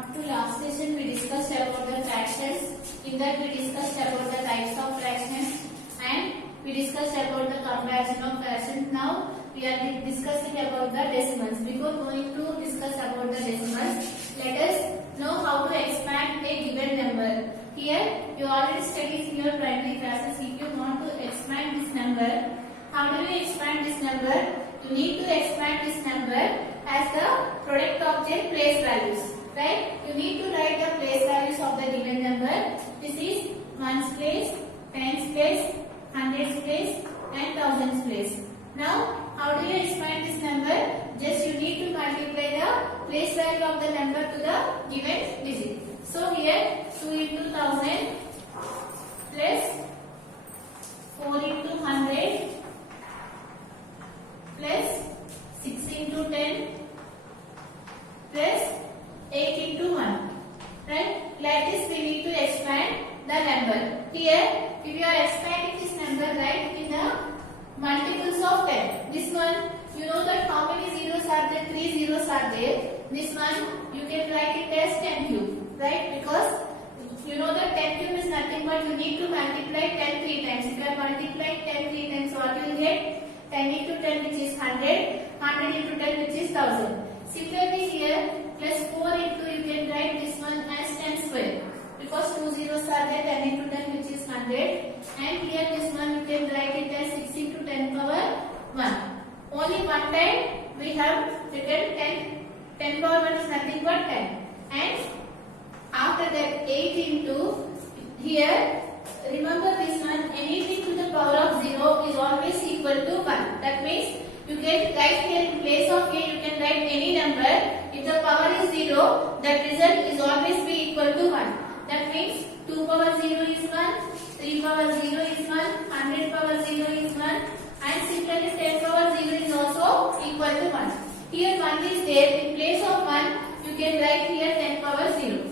Up to last session we discussed about the fractions. In that we discussed about the types of fractions and we discussed about the comparison of fractions. Now we are discussing about the decimals. Before going to discuss about the decimals, let us know how to expand a given number. Here you already studied in your primary classes. If you want to expand this number, how do you expand this number? You need to expand this number as the product of their place values. Right? You need to write the place values of the given number. This is ones place, tens place, hundreds place and thousands place. Now, how do you expand this number? Just you need to multiply the place value of the number to the given digit. So here 2 into 1000 plus 4 into 100 plus 6 into 10 plus 8 into 1. Right? Like this we need to expand the number. Here, if you are expanding this number, right, in the multiples of 10. This one, you know that how many zeros are there? 3 zeros are there. This one, you can write it as 10 cube. Right? Because you know that 10 cube is nothing but you need to multiply 10 3 times. If you are multiplying 10 3 times, what you will get? 10 into 10 which is 100. 100 into 10 which is 1000. Similarly here, plus 4 into, you can write this one as 10 square. Because 2 zeros are there, 10 into 10 which is 100. And here this one you can write it as 6 into 10 power 1. Only one time we have written 10. 10 power 1 is nothing but 10. And after that 8 into, here remember this one, anything to the power of 0 is always equal to 1. That means you can write here in place of here you can write any number. If the power is 0, that result is always be equal to 1. That means 2 power 0 is 1, 3 power 0 is 1, 100 power 0 is 1 and similarly 10 power 0 is also equal to 1. Here 1 is there, in place of 1 you can write here 10 power 0.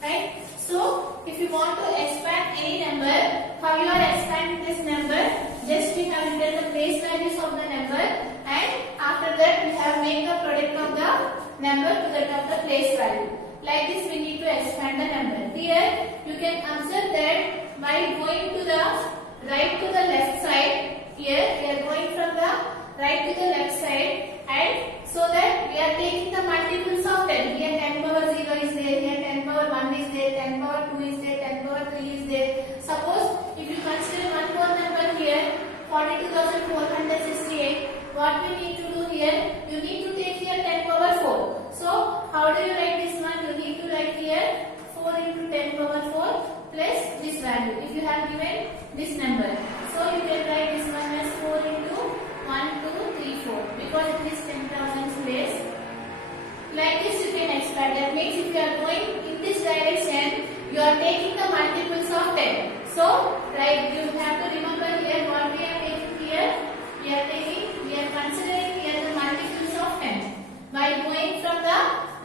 Right? So if you want to expand any number, how you are expanding this number? Just we have written the place values of the number and after that we have made the product of the number to that of the place value. Like this we need to expand the number. Here you can observe that by going to the right to the left side, here we are going from the right to the left side and so that we are taking the multiples of 10. Here 10 power 0 is there, here 10 power 1 is there, 10 power 2 is there, 10 power 3 is there. Suppose if you consider one more number here, 42,468, what we need to do here? You need to take here 10 power 4. So, how do you write this one? You need to write here 4 into 10 power 4 plus this value. If you have given this number. So, you can write this one as 4 into 1, 2, 3, 4 because it is 10,000 place. Like this you can expand. That means if you are going in this direction, you are taking the multiples of 10. So, right, you have to remember here what we are taking here. We are considering here the multiples of 10. By going from the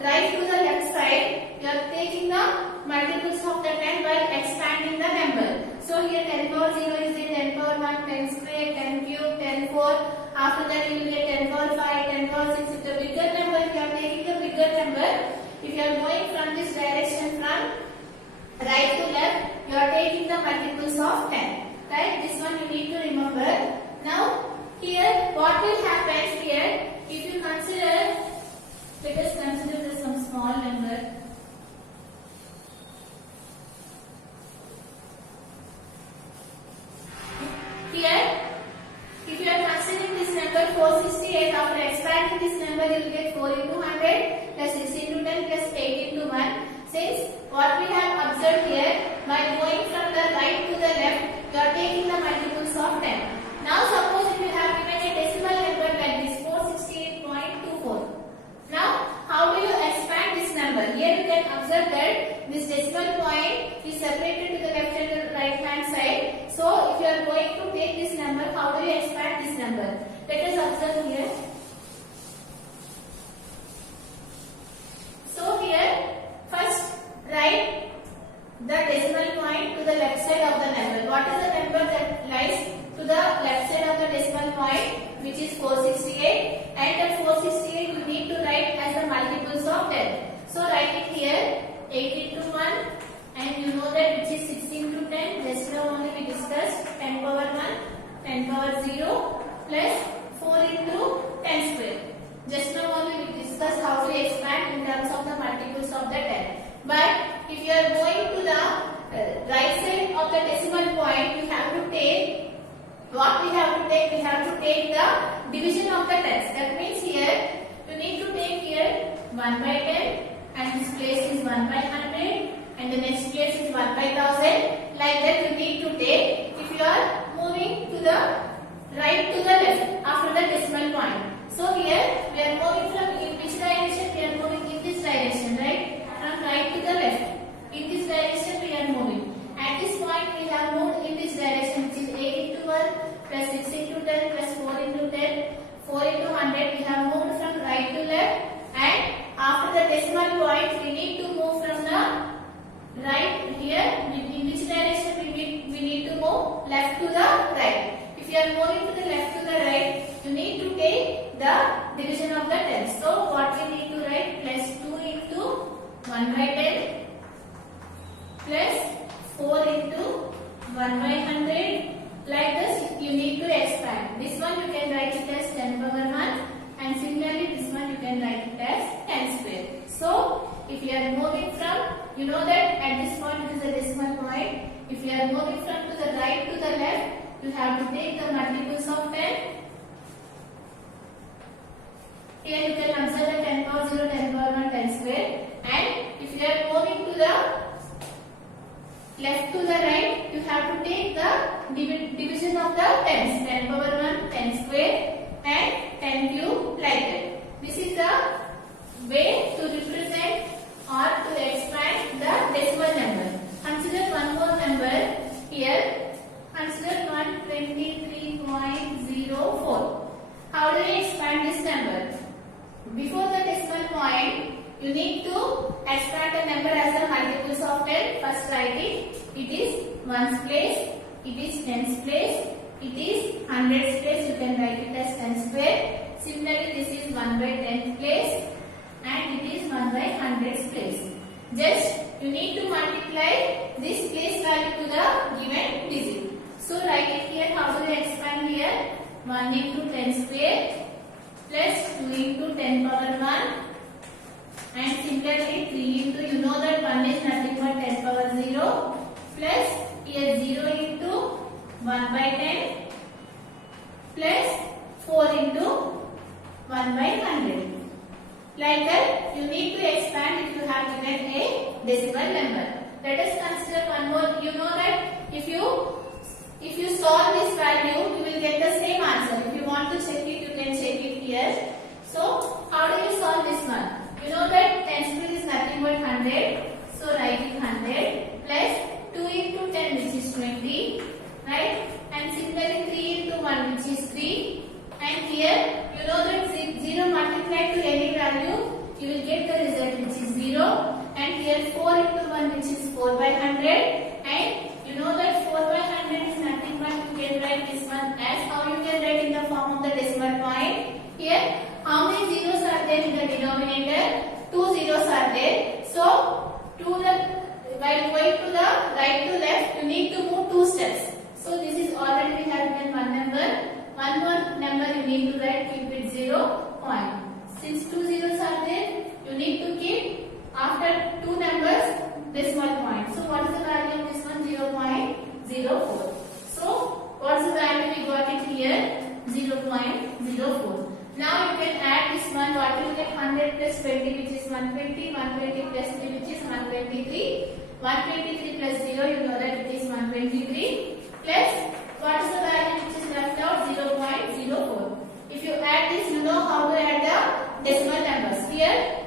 right to the left side, you are taking the multiples of the 10 while expanding the number. So here 10 power 0 is there, 10 power 1, 10 square, 10 cube, 10 4. After that you will get 10 power 5, 10 power 6. If the bigger number, you are taking the bigger number. If you are going from this direction from right to left, you are taking the multiples of 10. Right? This one you need to remember. Now here what will happen here? If you consider, let us consider some small number. Here, if you are considering this number 468, after expanding this number, you will get 4 into 100 plus 6 into 10 plus 8 into 1. Since what we have observed here, by going from the right to the left, you are taking the multiples of 10. Now, suppose if you have given a decimal number like this, 468.24. Now, how do you expand this number? Here you can observe that this decimal point is separated to the left and the right hand side. So, if you are going to take this number, how do you expand this number? Let us observe here. So, here, first write the decimal point to the left side of the number. What is the number you are going to the right side of the decimal point, you have to take what we have to take. We have to take the division of the tens. That means here you need to take here 1 by 10, and this place is 1 by 100, and the next place is 1 by 1000. Like that you need to take if you are moving to the right to the left after the decimal point. So here we are moving from in which direction? We are moving in this direction, right? From right to the left. In this direction we are moving. At this point we have moved in this direction, which is 8 into 1 plus 6 into 10 plus 4 into 10, 4 into 100. We have moved from right to left, and after the decimal point we need to move from the right here. In which direction we need to move? Left to the right. If you are moving to the left to the right, you need to take the division of the tens. So what we need to write? Plus 2 into 1 by 10 plus 4 into 1 by 100. Like this you need to expand. This one you can write it as 10 power 1, and similarly this one you can write it as 10 square. So if you are moving from, you know that at this point it is a decimal point. If you are moving from to the right to the left, you have to take the multiples of 10. Here you can observe the 10 power 0, 10 power 1, 10 square. And if you are moving to the left to the right, you have to take the division of the tens. 10 power 1, 10 square, and 10 cube, like that. This is the way to represent or to expand the decimal number. Consider one more number here. Consider 123.04. How do you expand this number? Before the decimal point, you need to expand the number as the multiples of 10. First write it. It is 1's place, it is 10's place, it is 100's place. You can write it as 10 square. Similarly, this is 1 by 10th place, and it is 1 by 100's place. Just you need to multiply this place value to the given digit. So write it here. How do you expand here? 1 into 10 square plus 2 into 10 power 1, and similarly 3 into, you know that 1 is nothing but 10 power 0, plus here 0 into 1 by 10 plus 4 into 1 by 100. Like that you need to expand if you have given a decimal number. Let us consider one more. You know that if you solve this value, you will get the same answer. If you want to check it, you can check it here. So how do you solve this one? You know that 10 square is nothing but 100. So write it 100 plus 2 into 10, which is 20, right? And similarly 3 into 1, which is 3. And here you know that 0 multiplied to any value, you will get the result, which is 0. And here 4 into 1, which is 4 by 100. And you know that 4 by 100 is nothing but, you can write this one as, how you can write in the form of the decimal point. Here, how many zeros are there in the denominator? 2 zeros are there. So, while going to the right to left, you need to move 2 steps. So, this is already we have given one number. One more number you need to write, keep it 0 point. Since 2 zeros are there, you need to keep after 2 numbers decimal point. So, what is the value of this one? 0.04. So, what is the value we got it here? 0.04. Now you can add this one. What will get? 100 plus 20, which is 120. 120 plus 3, which is 123. 123 plus 0, you know that it is 123. Plus, what is the value which is left out? 0.04. If you add this, you know how to add the decimal numbers. Here,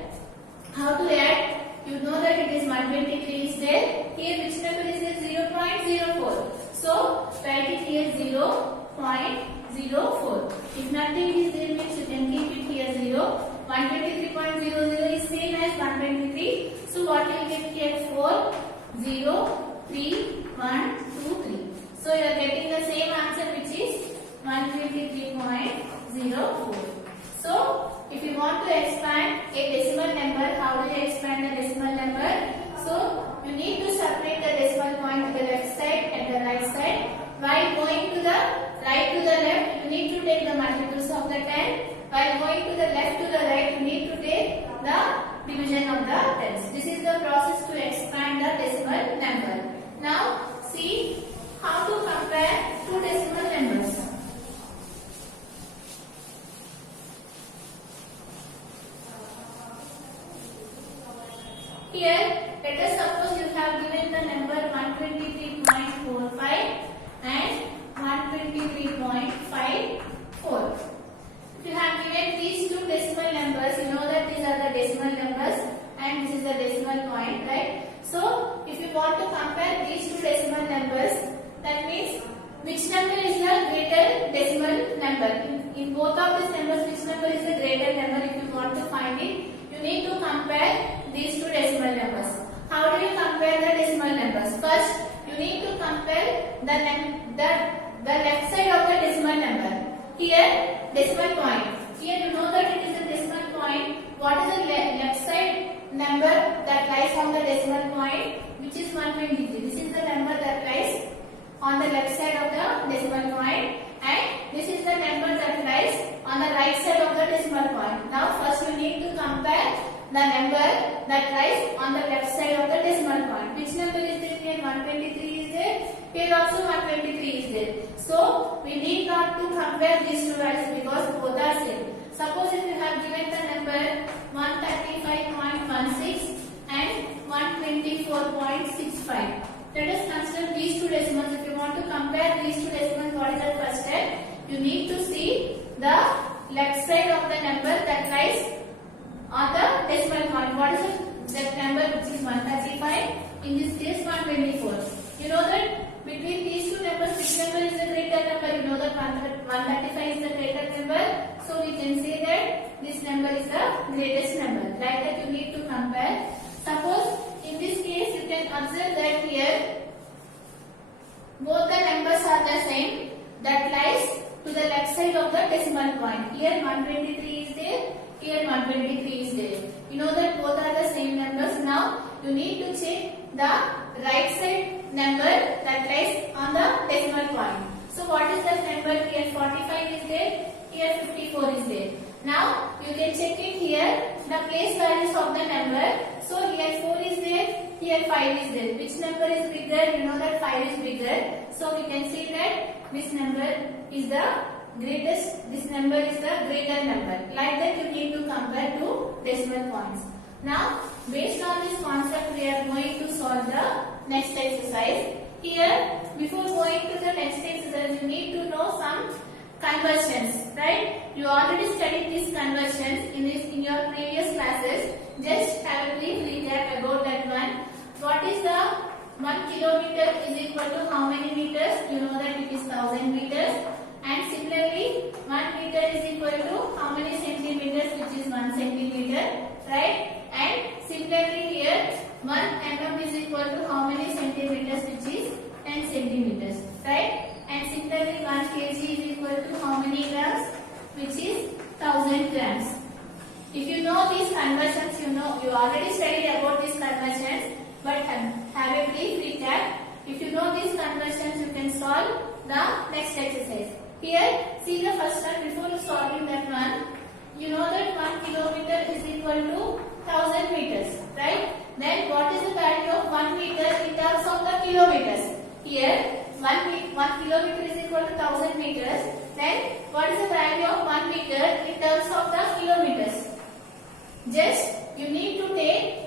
how to add? You know that it is 123 is there. Here, which number is there? 0.04. So, write it here 0.04. If nothing is there, means you can keep it here 0. 123.00 is same as 123. So, what you will get here? 4, 0, 3, 1, 2, 3. So, you are getting the same answer, which is 123.04. So, if you want to expand a decimal number, how do you expand a decimal number? So, you need to separate the decimal point to the left side and the right side. While going to the right to the left, you need to take the multiples of the 10. While going to the left to the right, you need to take the division of the tens. This is the process to expand the decimal number. Now see how to compare two decimal numbers. Here, let us suppose you have given the number 123.45 and 123.54. If you have given these two decimal numbers, you know that these are the decimal numbers and this is the decimal point, right? So, if you want to compare these two decimal numbers, that means which number is the greater decimal number? In both of these numbers, which number is the greater number? If you want to find it, you need to compare these two decimal numbers. How do you compare the decimal numbers? First, you need to compare the left side of the decimal number. Here, decimal point. Here you know that it is a decimal point. What is the left side number that lies on the decimal point? Which is 123. This is the number that lies on the left side of the decimal point, and this is the number that lies on the right side of the decimal point. Now first you need to compare the number that lies on the left side of the decimal point. Which number is there here? 123 is there. Here also 123 is there. So we need not to compare these two values because both are same. Suppose if you have given the number 135.16 and 124.65. Let us consider these two decimals. If you want to compare these two decimals, what is the first step? You need to see the left side of the number that lies on the decimal point. What is that number which is 135? In this case 124. You know that between these two numbers which number is the greater number? You know that 135 is the greater number. So we can say that this number is the greatest number. Like that you need to compare. Suppose in this case you can observe that here both the numbers are the same that lies to the left side of the decimal point. Here 123 is there. Here 123 is there. You know that both are the same numbers. Now you need to check the right side number that lies on the decimal point. So what is that number? Here 45 is there. Here 54 is there. Now you can check it here the place values of the number. So here 4 is there. Here 5 is there. Which number is bigger? You know that 5 is bigger. So we can say that this number is the greatest. This number is the greater number. Like that you need to compare two decimal points. Now based on this concept we are going to solve the next exercise. Here before going to the next exercise you need to know some conversions, right? You already studied these conversions in your previous classes. Just have a brief recap about that one. What is the 1 kilometer is equal to how many meters? You know that it is 1000 meters. And similarly 1 meter is equal to how many centimeters, which is 1 centimeter, right? And similarly here 1 mm is equal to how many centimeters, which is 10 centimeters, right? And similarly 1 kg is equal to how many grams, which is 1000 grams. If you know these conversions, you already studied about these conversions, but have a brief recap. If you know these conversions, you can solve the next exercise. Here, see the first one. Before solving that one, you know that 1 kilometer is equal to 1000 meters, right? Then what is the value of 1 meter in terms of the kilometers? Here 1 kilometer is equal to 1000 meters. Then what is the value of 1 meter in terms of the kilometers? Just you need to take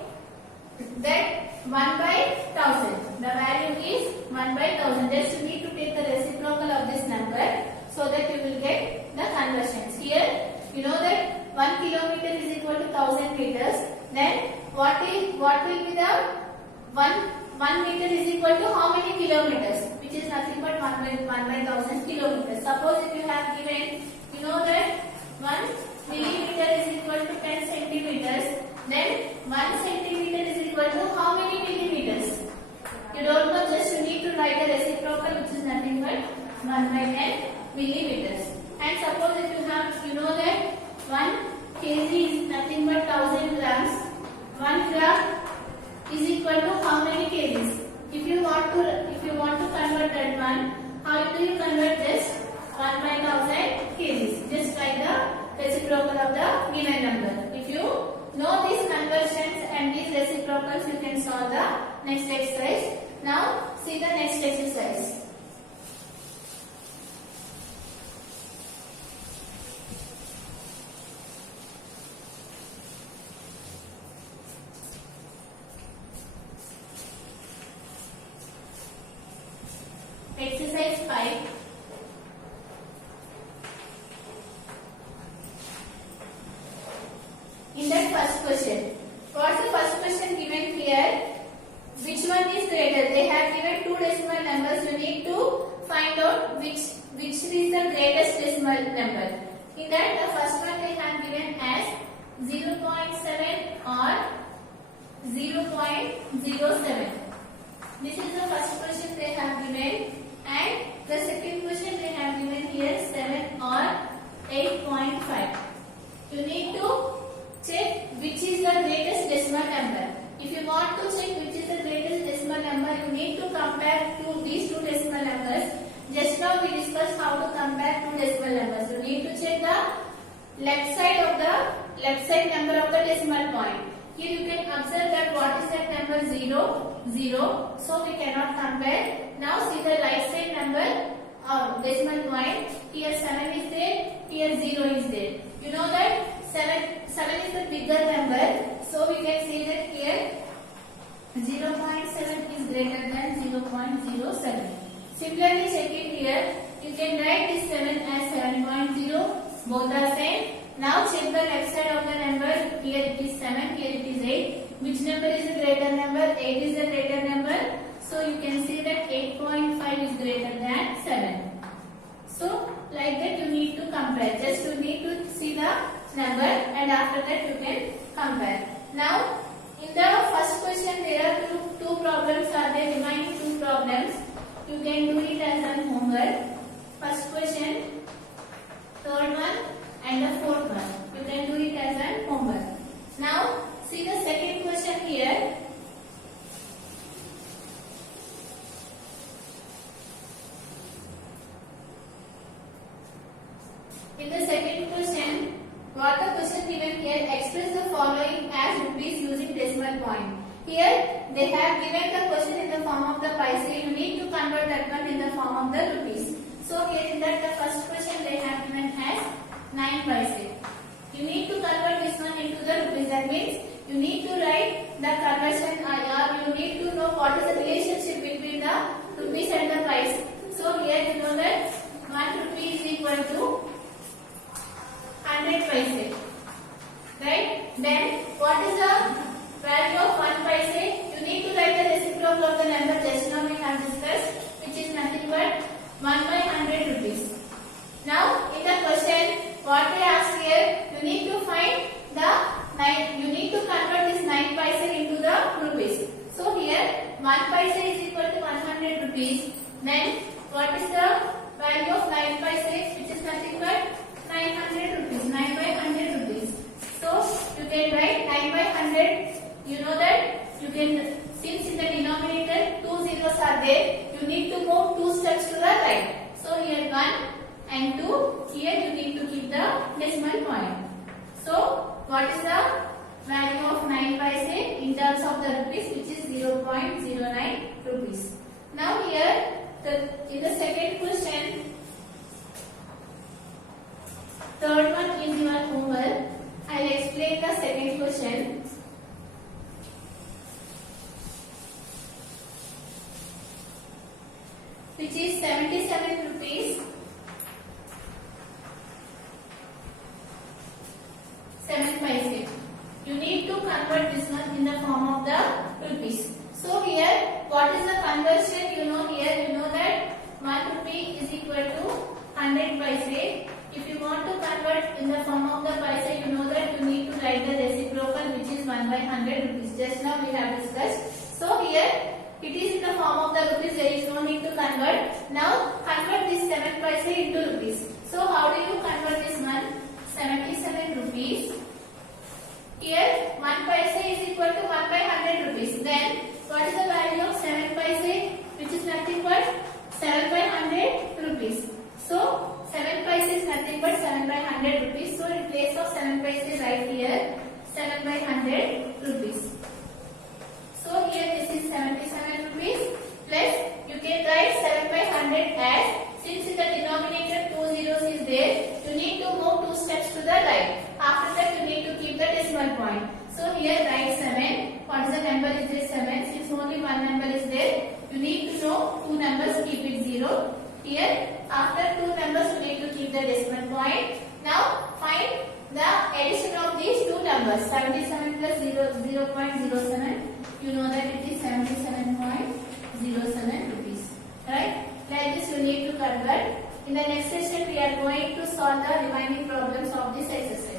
that 1 by 1000. The value is 1 by 1000. Just you need to take the reciprocal of this number so that you will get the conversions. Here you know that 1 kilometer is equal to 1000 meters. Then what will be the 1 meter is equal to how many kilometers? Which is nothing but 1 by 1000 kilometers. Suppose if you have given, you know that 1 millimeter is equal to 10 centimeters. Then 1 centimeter is equal to how many millimeters? You don't know, just you need to write the reciprocal, which is nothing but 1 by 10 millimeters. And suppose if you have, you know that 1 kg is nothing but 1000 grams. 1 gram is equal to how many kgs? If you want to convert that one, how do you convert this? 1 by 1000 kgs. Just write the reciprocal of the given number. If you know these conversions and these reciprocals, you can solve the next exercise. Now see the next exercise. Exercise 5. In that first question, what's the first question given here? Which one is greater? They have given two decimal numbers. You need to find out which is the greatest decimal number. In that, the first one they have given as 0.7 or 0.07. This is the first question they have given, and the second question they have given here 7 or 8.5. You need to check which is the greatest decimal number. If you want to check which is the greatest decimal number, you need to compare these two decimal numbers. Just now we discussed how to compare two decimal numbers. You need to check the left side number of the decimal point. Here you can observe that what is that number 0, 0. So we cannot compare. Now see the right side number of decimal point. Here 7 is there, here 0 is there. You know that 7 is the bigger number. So we can say that here 0.7 is greater than 0.07. Similarly, check it here. You can write this 7 as 7.0. Both are same. Now check the left side of the number. Here it is 7, here it is 8. Which number is the greater number? 8 is the greater number. So you can see that 8.5 is greater than 7. So like that you need to compare. Just you need to see the number and after that you can compare. Now in the first question there are two problems are there, remaining two problems. You can do it as an homework. First question, third one and the fourth one. You can do it as an homework. Now see the second question here. In the second question, what the question given here, express the following as rupees using decimal point. Here they have given the question in the form of the paise. You need to convert that one in the form of the rupees. So here in that the first question they have given as 9 paise. You need to convert this one into the rupees. That means you need to write the conversion or you need to know what is the relationship between the rupees and the paise. So here you know that 1 rupee is equal to 100 paise, right? Then what is the value of 1 paise? You need to write the reciprocal of the number just now we have discussed, which is nothing but 1/100 rupees. Now in the question what they ask here, you need to find the 9. You need to convert this 9 paise into the rupees. So here 1 paise is equal to 100 rupees. Then what is the value of 9 paise, which is nothing but 900 rupees, 9/100 rupees. So you can write 9/100. You know that you can, since in the denominator 2 zeros are there, you need to move 2 steps to the right. So here 1 and 2. Here you need to keep the decimal point. So what is the value of 9 paise in terms of the rupees, which is 0.09 rupees. Now here in the second question, third one is your homework. I will explain the second question. Which is 77 rupees 7 paise. You need to convert this one in the form of the rupees. So here what is the conversion? You know here you know that 1 rupee is equal to 100 paise. If you want to convert in the form of the paise, you know that you need to write the reciprocal, which is 1/100 rupees. Just now we have discussed. So here it is in the form of the rupees. There is no need to convert. Now convert this 7 paise into rupees. So how do you convert this one? 77 rupees. Here 1 paise is equal to 1/100 rupees. Then what is the value of 7 paise, which is nothing but 7/100 rupees. So 7 paise is nothing but 7/100 rupees. So in place of 7 paise right here 7/100 rupees. So here this is 7 point. So here write 7. What is the number is there? 7. Since only one number is there, you need to know two numbers, keep it 0. Here after two numbers you need to keep the decimal point. Now find the addition of these two numbers. 77 plus 0.07. You know that it is 77.07 rupees. Right? Like this you need to convert. In the next session we are going to solve the remaining problems of this exercise.